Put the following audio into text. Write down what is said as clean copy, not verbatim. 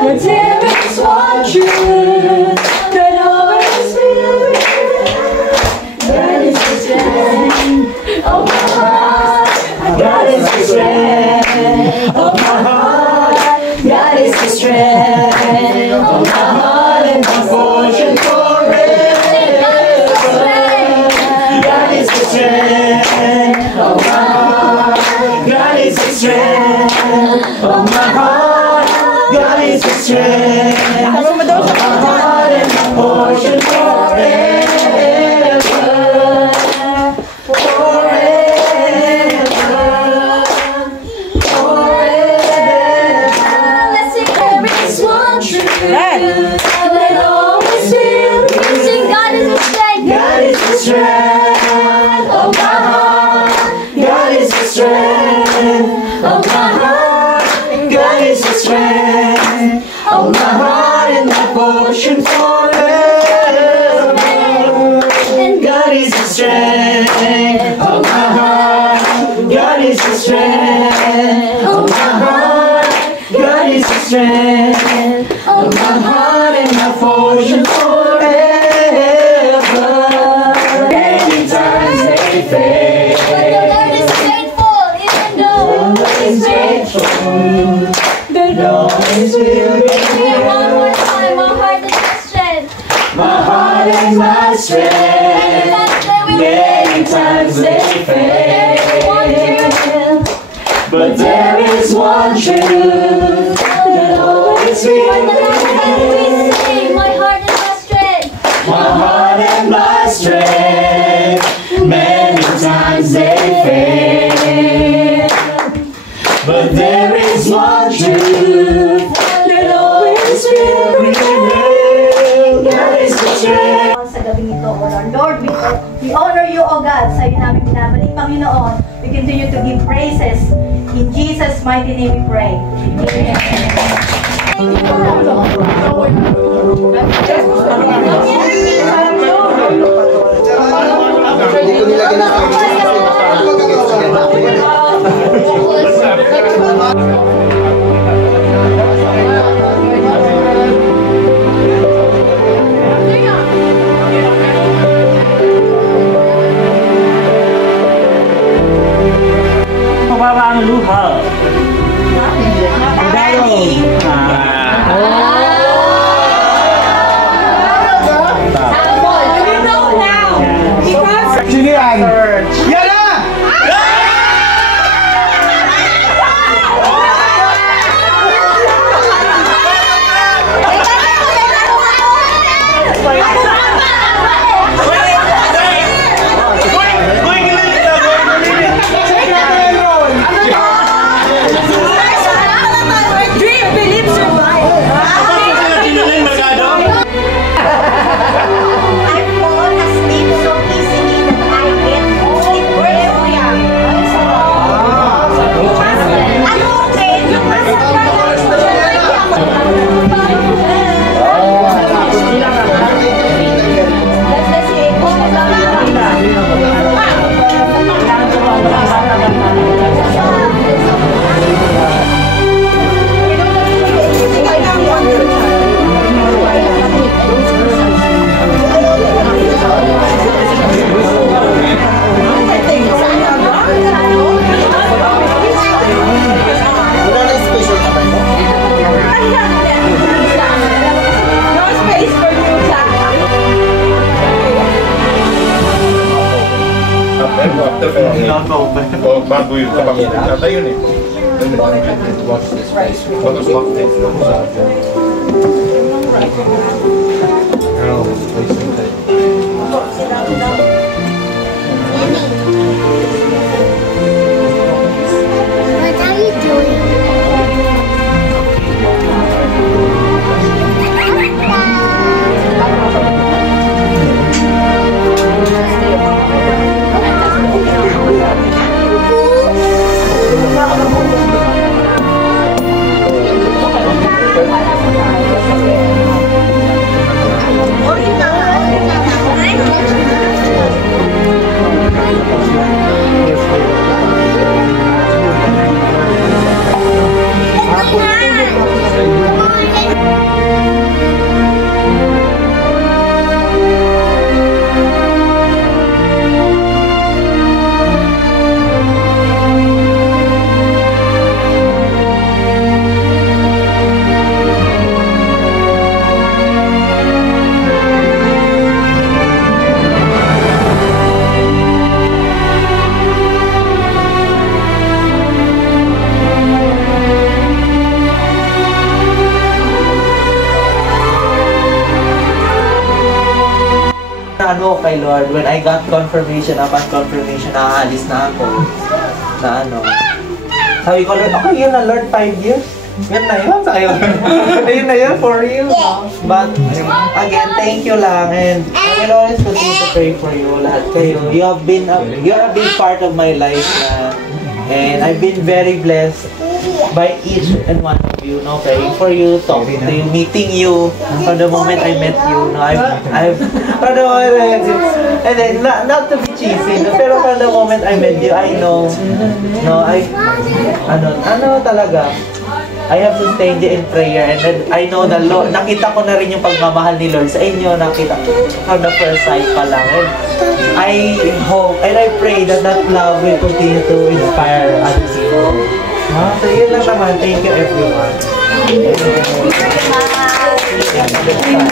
But there is one truth that always will be. God is the strength of my heart. God is the strength of my heart. God is the strength of my heart and my fortune forever. God is the strength of my heart. God is the strength of my heart. God is the strength of my heart and my portion forever. Forever. Forever. Let's sing. There is one truth that always will be. Sing, God is the strength. God is the strength of my heart. God is the strength of my heart. God is the strength of my heart and my portion forever. And God is the strength of my heart. God is the strength of my heart. God is the strength of my heart and my portion forever. Many times they fail, but the Lord is faithful, even though He's faithful. The Lord is will be. One more time, my heart is my strength. My heart is my strength. Many times they fail, but there is one truth that always will be. My heart and my strength. My heart and my strength. Many times they fail, but there is one truth that always will prevail. God is the strength. Sa gabi ito, O Lord, we honor you, O God. Sa iyo namin binabalik, Panginoon. We continue to give praises. In Jesus' mighty name we pray. Amen. Mababa ang luha. Sini yan? Yan na! O baboy sa bakit. Ata yun eh. Bagus bakit. What are you doing? ano kay Lord, when I got confirmation, upon confirmation, aalis na ako. Na ano. Sabi ko, Lord, okay yun na Lord, 5 years. Yan na yun, sabi ko. Ayun na yun, for you. But, again, thank you lang. And I will always continue to pray for you. Lahat kayo. You're a big part of my life na. And I've been very blessed by each and one of you, no, praying for you, talking to you, meeting you from the moment I met you, no, I've from the moment, and then not to be cheesy, no, pero from the moment I met you, I know, no, ano talaga, I have sustained you in prayer, and then I know the Lord, nakita ko na rin yung pagmamahal ni Lord sa inyo, nakita ko from the first sight pa lang, and I hope and I pray that that love will continue to inspire other people. So yun lang naman. Thank you everyone. Thank you, Ma.